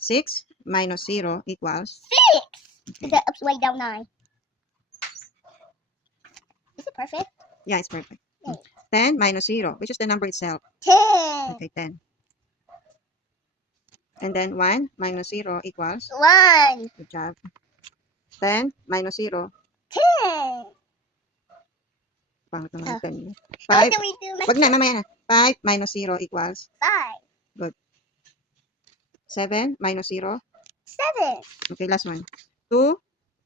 6 minus 0 equals 6. Is that upside down 9? Is it perfect? Yeah, it's perfect. Yay. 10 minus 0, which is the number itself. 10. Okay, 10. And then 1 minus 0 equals, 1. good job. 10 minus 0, 10. pangit naman Oh. 10. How 5, do we do wag na, mamaya na. 5 minus 0 equals 5? 7 minus 0. 7. Okay, last one. 2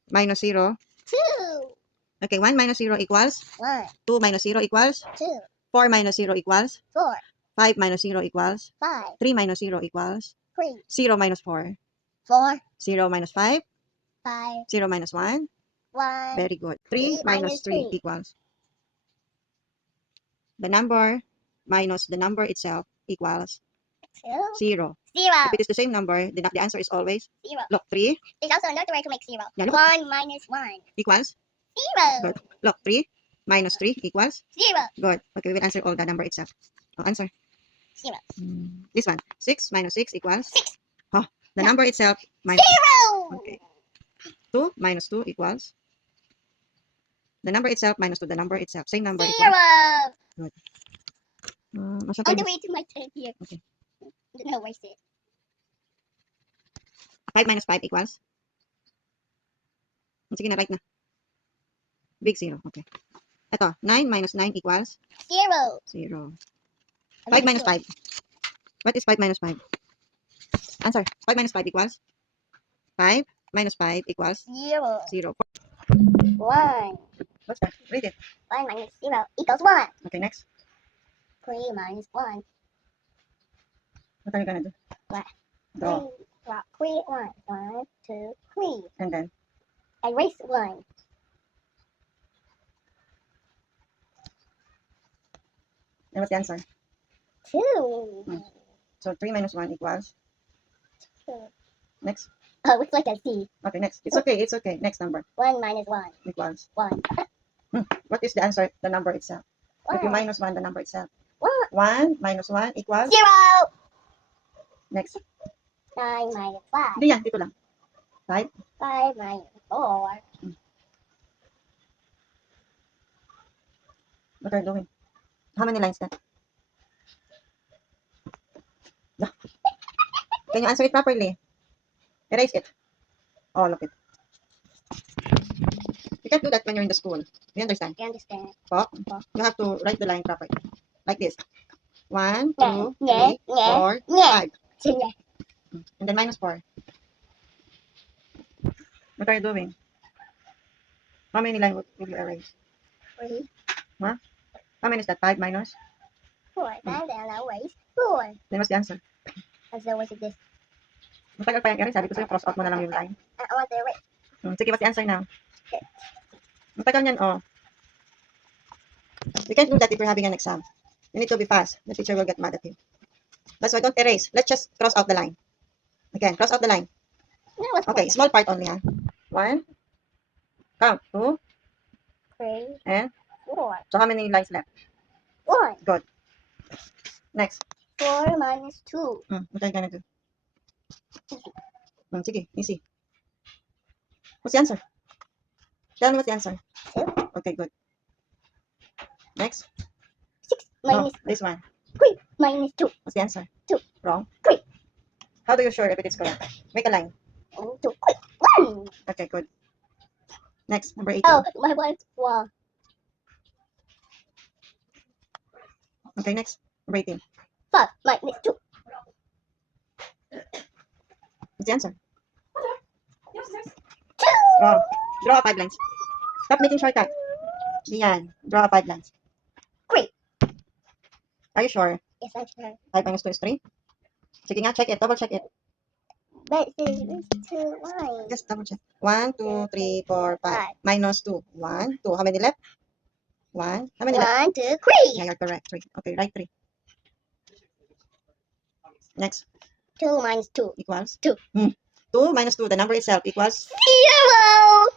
minus 0. 2. Okay, 1 minus 0 equals, 1. 2 minus 0 equals, 2. 4 minus 0 equals, 4. 5 minus 0 equals, 5. 3 minus 0 equals, 3. 0 minus 4. 4. 0 minus 5, 5. 0 minus 1. 1. Very good. 3 minus 3 equals, the number minus the number itself equals 2. 0. 0. If it is the same number, the answer is always, 0. look, 3 There's also another way to make 0. Yeah, look. 1 minus 1. equals, 0. good. Look, 3 minus 3 equals, 0. good. Okay, we will answer all the number itself. Oh, answer. 0. This one, 6 minus 6 equals, 6. oh, the number itself minus, 0. okay. 2 minus 2 equals, the number itself minus 2, the number itself, same number 0. equals, On the way to my turn here. Okay. No, waste it. 5 minus 5 equals, sige na, right na. Big 0, okay. Ito, 9 minus 9 equals, 0. 0. 5 minus 5. What is 5 minus 5? Answer. 5 minus 5 equals? 5 minus 5 equals 0. 0. 1. What's that? Read it. 1 minus 0 equals 1. Okay, next. 3 minus 1. What are you gonna do? What? Draw. 3. 1. 1, 2, 3. And then, Erase 1. and what's the answer? 2. So 3 minus 1 equals? 2. Next. Oh, it's like a C. Okay, next. It's okay, it's okay. Next number 1 minus 1. equals? 1. What is the answer? The number itself. If you 1. minus 1, the number itself. 1. 1 minus 1 equals? 0. Next. 9 minus 5. Hindi yan, dito lang. 5. 5 minus 4. What are you doing? How many lines that? Can you answer it properly? Erase it. Oh, look it. You can't do that when you're in the school. You understand? You understand? Pop. You have to write the line properly. Like this. 1, 2, Yeah, 3, yeah, 4, yeah. 5. Yeah. And then minus 4. What are you doing? How many lines will you erase? 3. How many is that? 5 minus? 4. And then erase 4. Then what's the answer? And so what's this? Matagal pa yung erase. Sabi ko sa'yo, cross out mo na lang yung line. I want to erase. Sige, what's the answer now? Matagal niyan, oh. You can't do that if you're having an exam. You need to be fast. The teacher will get mad at you. That's why don't erase. Let's just cross out the line. Again, cross out the line. No, what's Okay, small part only, ha? 1. Count. 2. 3, And? 4. So, how many lines left? 1. Next. 4 minus 2. What are you gonna do? Sige, easy. What's the answer? Tell me what's the answer. 2. Okay, good. Next. 6 No, minus this one. 3 minus 2. What's the answer? 2. Wrong. 3. How do you sure if it is correct? Make a line. 2. 1. Okay, good. Next, number 18. Oh, my wife's 1. Okay, next. Number 18. 5 minus 2. What's the answer? 2. Wrong. Draw 5 lines. Stop making shortcut. Yan. Draw 5 lines. 3. Are you sure? Yes, I'm sure. 5 minus 2 is 3? Sige nga, check it. Double check it. But there's 2 lines. Just double check. 1, 2, 3, 4, 5. 5. Minus 2. 1, 2. How many left? 1. How many left? 1, 2, 3. Yeah, you're correct. 3. Okay, write 3. Next. 2 minus 2. Equals? 2. 2 minus 2. The number itself equals? 0.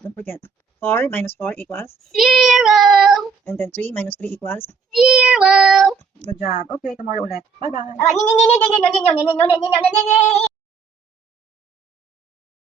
Don't forget. 4 minus 4 equals? 0. And then 3 minus 3 equals? 0. Good job. Okay, tomorrow ulit. Bye-bye. Bye.